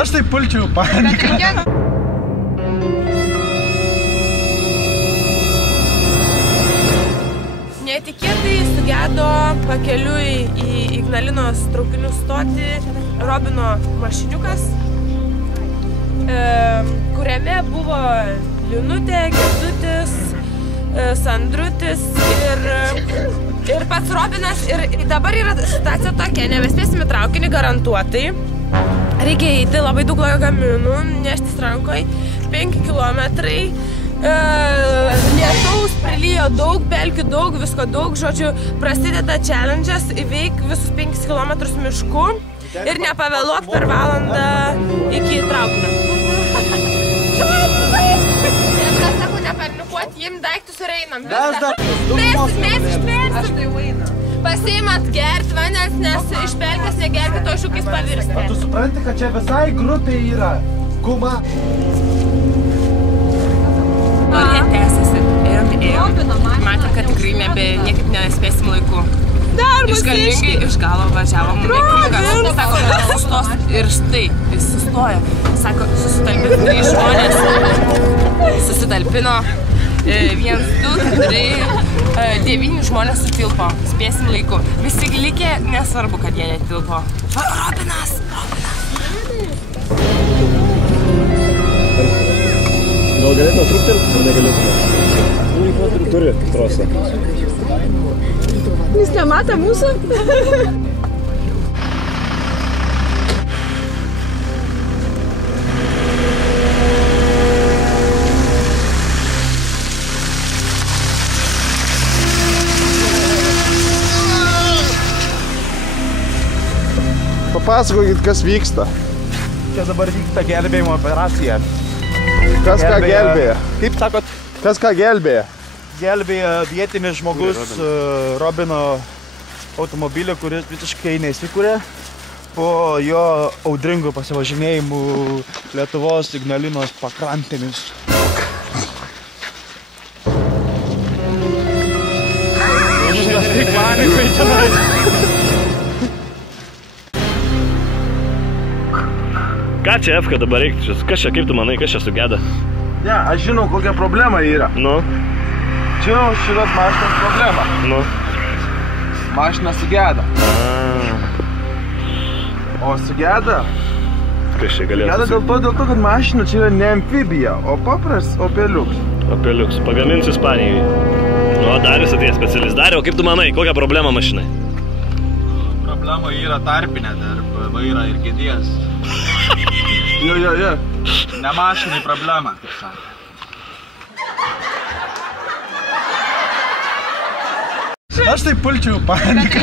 Aš tai pulčiau paniką. Netikėtai sugedo pakeliui į Ignalinos traukinių stotį Robino mašiniukas, kuriame buvo Linutė, Gedutis, Sandrutis ir pats Robinas. Ir dabar yra situacija tokia, nebespėsime traukinį garantuotai. Reikia eiti labai daug lagaminų, neštis rankoj, 5 kilometrai. Lietaus prilyjo daug, pelkių daug, visko daug, žodžiu, prasideda challenge'as, įveik visus 5 kilometrus mišku ir nepavėluok per valandą iki traukinio. Jėvras sako, nepanikuoti, jim daiktus ir einam. Mes ištversim. Pasiimat gerti vandens, nes iš pelkės negerkit, o iššūkis pavirsti. Tu supranti, kad čia visai grupė yra guma. Ir jie tęsiasi. Matė, kad tikrai niekaip nespėsim laiku. Išgalingai iš galo važiavom. Sako, sustos. Ir štai, jis sustoja. Sako, susitalpino 3 žmonės. Susitalpino 1, 2, 4, 9 žmonės sutilpo. Spėsim laiku. Visi likė, nesvarbu, kad jie netilpo. Robinas! Gal galėtume truktelti, ar negalėtume? Turi trosą. Jis nematė mūsų? Papasakokit, kas vyksta. Čia dabar vyksta gelbėjimo operacija. Kas ką gelbėja? Kaip sakot? Kas ką gelbėja? Gelbėja vietinis žmogus Robino automobilį, kuris visiškai neįsikūrė po jo audringų pasivažinėjimų Lietuvos Ignalinos pakrantėmis. Panikui čia. Ką čia F-ką dabar reiktų? Kas čia, kaip tu manai, kas čia sugeda? Ne, aš žinau, kokia problema yra. Nu? Čia šitą mašinos problema. Nu? Mašina sugeda. O sugeda? Kas čia galėtų? Sugeda dėl to, kad mašina čia yra ne amfibija, o papras Opeliuks. Opeliuks. Pagamins Ispanijai. Nu, Darius atėjęs specialist. Dariau, kaip tu manai, kokia problema mašinai? Problema yra tarpinė tarp vairo ir kėdės. Jo. Ne mašinai problema, kaip sakė. Aš tai pulčiau paniką.